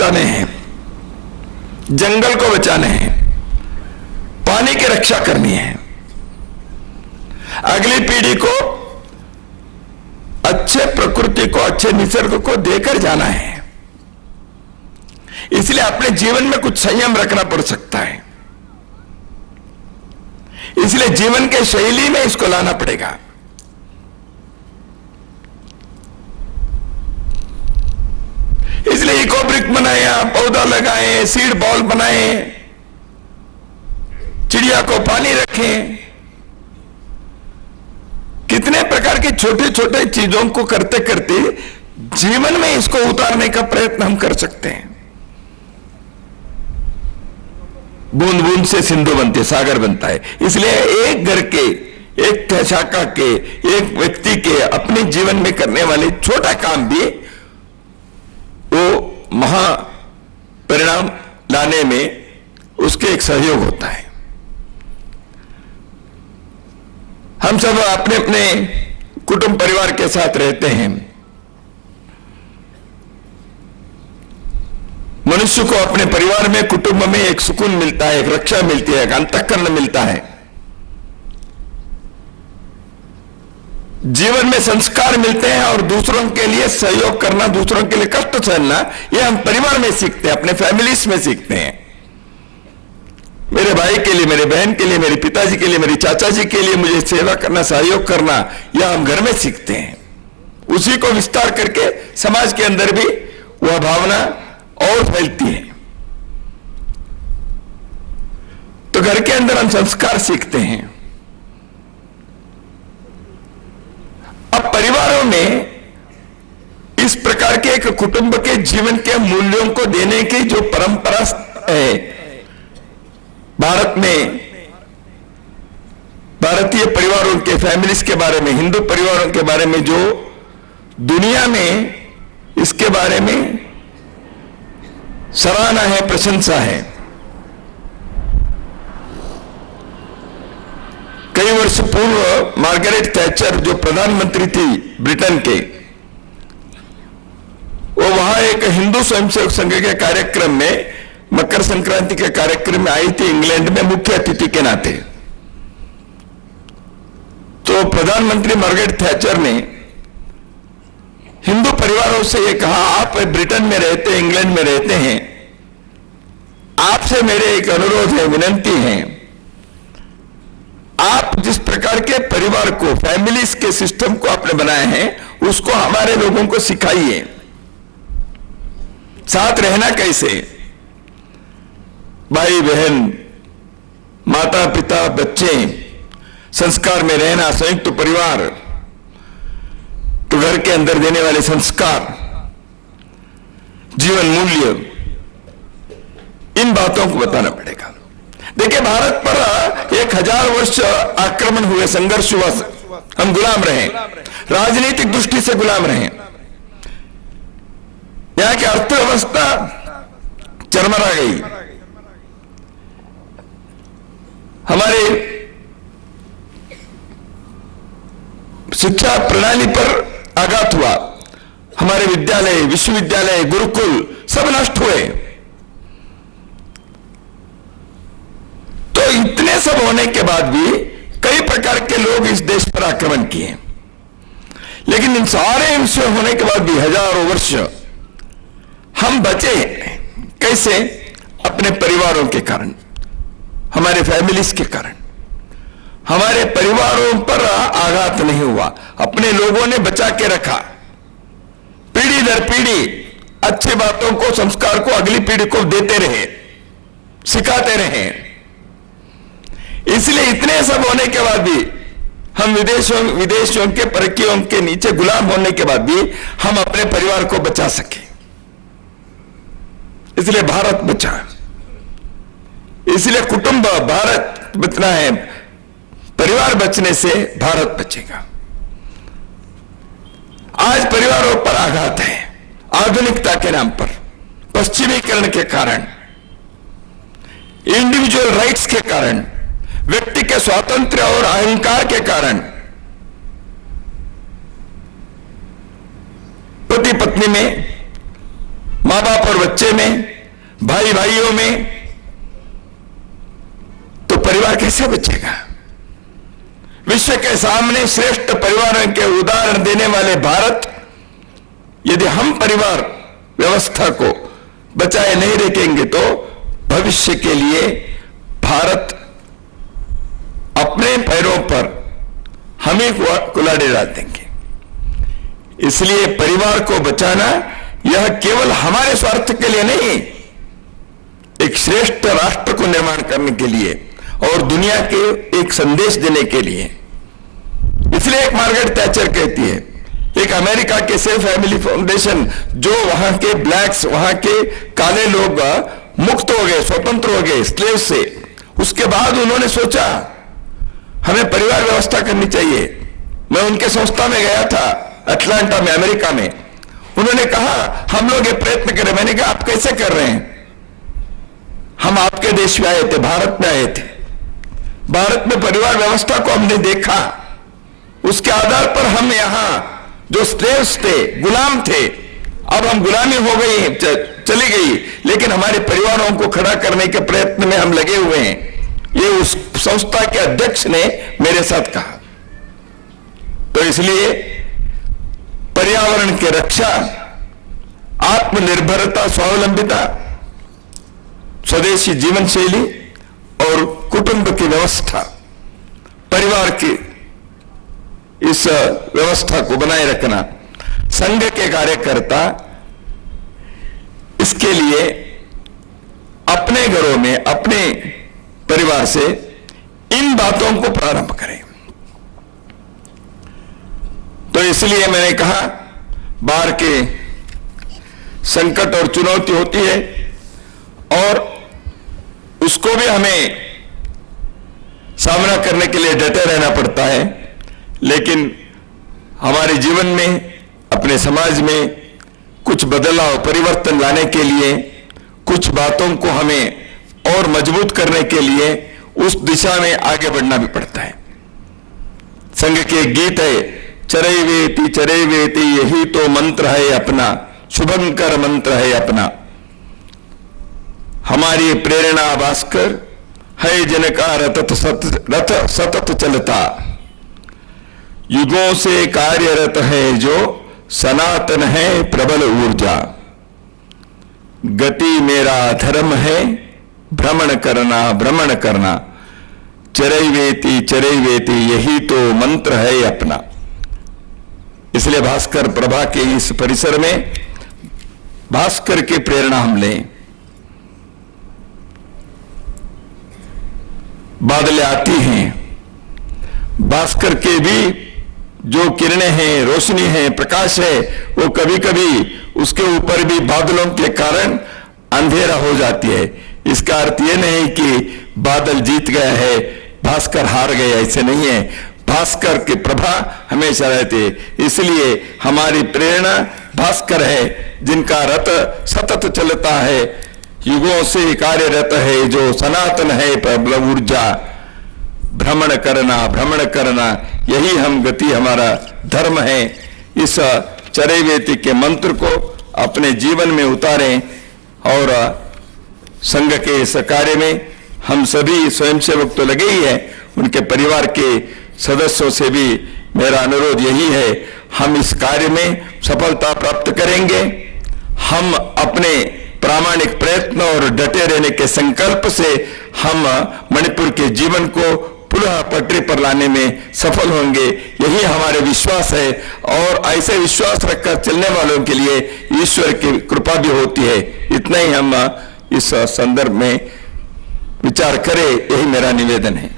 बचाने हैं, जंगल को बचाने हैं, पानी की रक्षा करनी है, अगली पीढ़ी को अच्छे प्रकृति को, अच्छे निसर्ग को देकर जाना है। इसलिए अपने जीवन में कुछ संयम रखना पड़ सकता है। इसलिए जीवन के शैली में इसको लाना पड़ेगा। इसलिए इको ब्रिक बनाया, पौधा लगाए, सीड बॉल बनाए, चिड़िया को पानी रखें, कितने प्रकार के छोटे छोटे चीजों को करते करते जीवन में इसको उतारने का प्रयत्न हम कर सकते हैं। बूंद बूंद से सिंधु बनते, सागर बनता है। इसलिए एक घर के, एक शाखा के, एक व्यक्ति के अपने जीवन में करने वाले छोटा काम भी वो महा परिणाम लाने में उसके एक सहयोग होता है। हम सब अपने अपने कुटुंब परिवार के साथ रहते हैं। मनुष्य को अपने परिवार में, कुटुंब में एक सुकून मिलता है, एक रक्षा मिलती है, एक अंतःकरण मिलता है। जीवन में संस्कार मिलते हैं और दूसरों के लिए सहयोग करना, दूसरों के लिए कष्ट सहना, ये हम परिवार में सीखते हैं, अपने फैमिलीज में सीखते हैं। मेरे भाई के लिए, मेरे बहन के लिए, मेरे पिताजी के लिए, मेरे चाचा जी के लिए मुझे सेवा करना, सहयोग करना, यह हम घर में सीखते हैं। उसी को विस्तार करके समाज के अंदर भी वह भावना और फैलती है। तो घर के अंदर हम संस्कार सीखते हैं। अब परिवारों में इस प्रकार के एक कुटुंब के जीवन के मूल्यों को देने की जो परंपरा है, भारत में भारतीय परिवारों के, फैमिलीज के बारे में, हिंदू परिवारों के बारे में जो दुनिया में इसके बारे में सराहना है, प्रशंसा है। कई वर्ष पूर्व मार्गरेट थैचर जो प्रधानमंत्री थी ब्रिटेन के, वो वहां एक हिंदू स्वयंसेवक संघ के कार्यक्रम में, मकर संक्रांति के कार्यक्रम में आई थी, इंग्लैंड में मुख्य अतिथि के नाते। तो प्रधानमंत्री मार्गरेट थैचर ने हिंदू परिवारों से ये कहा, आप ब्रिटेन में रहते, इंग्लैंड में रहते हैं, आपसे मेरे एक अनुरोध है, विनंती है, आप जिस प्रकार के परिवार को, फैमिलीज के सिस्टम को आपने बनाए हैं, उसको हमारे लोगों को सिखाइए। साथ रहना कैसे, भाई बहन, माता पिता, बच्चे, संस्कार में रहना, संयुक्त परिवार, तो घर के अंदर देने वाले संस्कार, जीवन मूल्य, इन बातों को बताना पड़ेगा। देखिए, भारत पर 1000 वर्ष आक्रमण हुए, संघर्ष हुआ, हम गुलाम रहे, राजनीतिक दृष्टि से गुलाम रहे। यहां की अर्थव्यवस्था चरमरा गई, हमारे शिक्षा प्रणाली पर आघात हुआ, हमारे विद्यालय, विश्वविद्यालय, गुरुकुल सब नष्ट हुए। तो इतने सब होने के बाद भी कई प्रकार के लोग इस देश पर आक्रमण किए, लेकिन इन सारे विषय होने के बाद भी हजारों वर्ष हम बचे। कैसे? अपने परिवारों के कारण, हमारे फैमिलीज के कारण। हमारे परिवारों पर आघात नहीं हुआ, अपने लोगों ने बचा के रखा। पीढ़ी दर पीढ़ी अच्छी बातों को, संस्कार को अगली पीढ़ी को देते रहे, सिखाते रहे। इसलिए इतने सब होने के बाद भी हम विदेशियों के, परकीयों के नीचे गुलाम होने के बाद भी हम अपने परिवार को बचा सके। इसलिए भारत बचा, इसलिए कुटुंब, भारत बचना है, परिवार बचने से भारत बचेगा। आज परिवारों पर आघात है, आधुनिकता के नाम पर, पश्चिमीकरण के कारण, इंडिविजुअल राइट्स के कारण, व्यक्ति के स्वातंत्र्य और अहंकार के कारण पति पत्नी में मां बाप और बच्चे में, भाई भाइयों में, तो परिवार कैसे बचेगा? विश्व के सामने श्रेष्ठ परिवारों के उदाहरण देने वाले भारत, यदि हम परिवार व्यवस्था को बचाए नहीं रखेंगे तो भविष्य के लिए भारत अपने पैरों पर हम ही कुल्हाड़ी डाल देंगे। इसलिए परिवार को बचाना यह केवल हमारे स्वार्थ के लिए नहीं, एक श्रेष्ठ राष्ट्र को निर्माण करने के लिए और दुनिया के एक संदेश देने के लिए। इसलिए एक मार्गरेट थैचर कहती है, एक अमेरिका के सेफ फैमिली फाउंडेशन, जो वहां के ब्लैक्स, वहां के काले लोग मुक्त हो गए, स्वतंत्र हो गए स्लेव से, उसके बाद उन्होंने सोचा हमें परिवार व्यवस्था करनी चाहिए। मैं उनके संस्था में गया था अटलांटा में, अमेरिका में। उन्होंने कहा हम लोग ये प्रयत्न करें। मैंने कहा आप कैसे कर रहे हैं? हम आपके देश में आए थे, भारत में आए थे। भारत में परिवार व्यवस्था को हमने देखा, उसके आधार पर हम यहां जो स्लेव्स थे, गुलाम थे, अब हम गुलामी हो गई, चली गई, लेकिन हमारे परिवारों को खड़ा करने के प्रयत्न में हम लगे हुए हैं। ये उस संस्था के अध्यक्ष ने मेरे साथ कहा। तो इसलिए पर्यावरण की रक्षा, आत्मनिर्भरता, स्वावलंबिता, स्वदेशी जीवन शैली और कुटुंब की व्यवस्था, परिवार की इस व्यवस्था को बनाए रखना, संघ के कार्यकर्ता इसके लिए अपने घरों में, अपने परिवार से इन बातों को प्रारंभ करें। तो इसलिए मैंने कहा बाहर के संकट और चुनौती होती है और उसको भी हमें सामना करने के लिए डटे रहना पड़ता है, लेकिन हमारे जीवन में, अपने समाज में कुछ बदलाव, परिवर्तन लाने के लिए, कुछ बातों को हमें और मजबूत करने के लिए उस दिशा में आगे बढ़ना भी पड़ता है। संघ के गीत है, चरैवेति चरैवेति, यही तो मंत्र है अपना, शुभंकर मंत्र है अपना। हमारी प्रेरणा भास्कर है, जिनका रथ सतत चलता, युगों से कार्यरत है जो, सनातन है प्रबल ऊर्जा। गति मेरा धर्म है, भ्रमण करना भ्रमण करना, चरैवेति चरैवेति, यही तो मंत्र है अपना। इसलिए भास्कर प्रभा के इस परिसर में भास्कर की प्रेरणा हम लें। बादलें आती हैं, भास्कर के भी जो किरणें हैं, रोशनी है, प्रकाश है, वो कभी कभी उसके ऊपर भी बादलों के कारण अंधेरा हो जाती है। इसका अर्थ ये नहीं कि बादल जीत गया है, भास्कर हार गए, ऐसे नहीं है। भास्कर की प्रभा हमेशा रहती है। इसलिए हमारी प्रेरणा भास्कर है, जिनका रथ सतत चलता है, युगों से कार्यरत है जो, सनातन है प्रबल ऊर्जा। भ्रमण करना भ्रमण करना, यही हम गति, हमारा धर्म है। इस चरैवेति के मंत्र को अपने जीवन में उतारें और संघ के इस कार्य में हम सभी स्वयंसेवक तो लगे ही हैं, उनके परिवार के सदस्यों से भी मेरा अनुरोध यही है, हम इस कार्य में सफलता प्राप्त करेंगे। हम अपने प्रामाणिक प्रयत्न और डटे रहने के संकल्प से हम मणिपुर के जीवन को पुनः पटरी पर लाने में सफल होंगे, यही हमारे विश्वास है। और ऐसे विश्वास रखकर चलने वालों के लिए ईश्वर की कृपा भी होती है। इतना ही हम इस संदर्भ में विचार करें, यही मेरा निवेदन है।